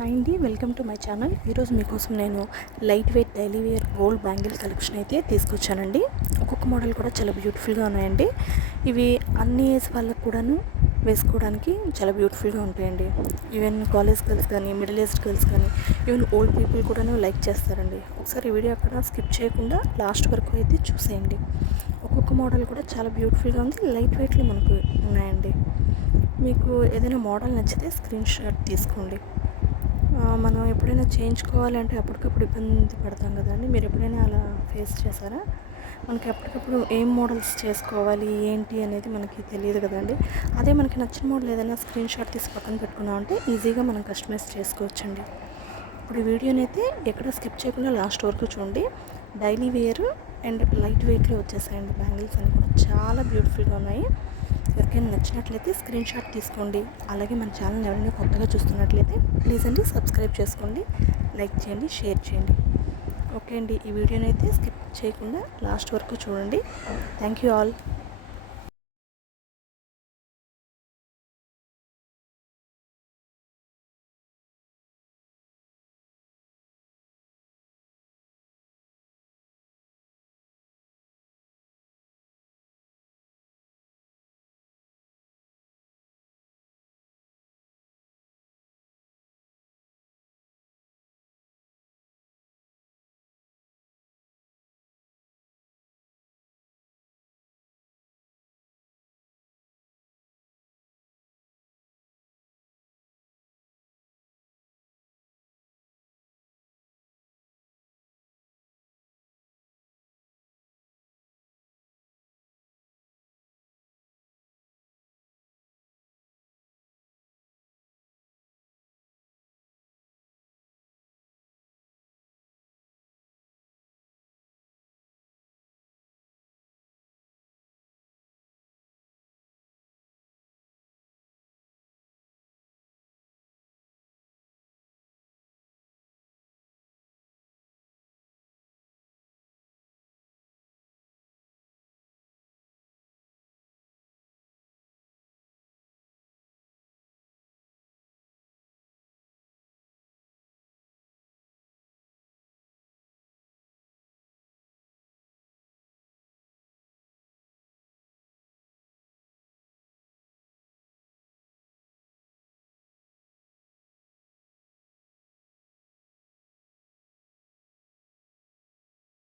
Hi అండి, welcome to my channel. ఈరోజు మీకోసం నేను light weight daily wear gold bangle collection అయితే తీసుకొచ్చానండి. ఒక్కొక్క మోడల్ కూడా చాలా బ్యూటిఫుల్గా ఉన్నాయండి. ఇవి అన్ని ఏజ్ వాళ్ళకు కూడాను వేసుకోవడానికి చాలా బ్యూటిఫుల్గా ఉంటాయండి. ఈవెన్ కాలేజ్ గర్ల్స్ కానీ, మిడిల్ ఏజ్డ్ గర్ల్స్ కానీ, ఈవెన్ ఓల్డ్ పీపుల్ కూడాను లైక్ చేస్తారండి. ఒకసారి ఈ వీడియో అక్కడ స్కిప్ చేయకుండా లాస్ట్ వరకు అయితే చూసేయండి. ఒక్కొక్క మోడల్ కూడా చాలా బ్యూటిఫుల్గా ఉంది. లైట్ వెయిట్లో మనకు ఉన్నాయండి. మీకు ఏదైనా మోడల్ నచ్చితే స్క్రీన్ షాట్ తీసుకోండి. మనం ఎప్పుడైనా చేయించుకోవాలంటే అప్పటికప్పుడు ఇబ్బంది పడతాం కదండి. మీరు ఎప్పుడైనా అలా ఫేస్ చేశారా? మనకి అప్పటికప్పుడు ఏం మోడల్స్ చేసుకోవాలి ఏంటి అనేది మనకి తెలియదు కదండి. అదే మనకి నచ్చిన మోడల్ ఏదైనా స్క్రీన్ షాట్ తీసి పక్కన పెట్టుకున్నామంటే ఈజీగా మనం కస్టమైజ్ చేసుకోవచ్చండి. ఇప్పుడు ఈ వీడియోని అయితే ఎక్కడ స్కిప్ చేయకుండా లాస్ట్ వరకు చూడండి. డైలీ వేర్ అండ్ లైట్ వెయిట్లో వచ్చేసాయండి. బ్యాంగిల్స్ అన్నీ కూడా చాలా బ్యూటిఫుల్గా ఉన్నాయి. ఎవరికైనా నచ్చినట్లయితే స్క్రీన్ షాట్ తీసుకోండి. అలాగే మన ఛానల్ ఎవరైనా కొత్తగా చూస్తున్నట్లయితే ప్లీజ్ అండి సబ్స్క్రైబ్ చేసుకోండి, లైక్ చేయండి, షేర్ చేయండి. ఓకే అండి, ఈ వీడియోని అయితే స్కిప్ చేయకుండా లాస్ట్ వరకు చూడండి. Thank you all.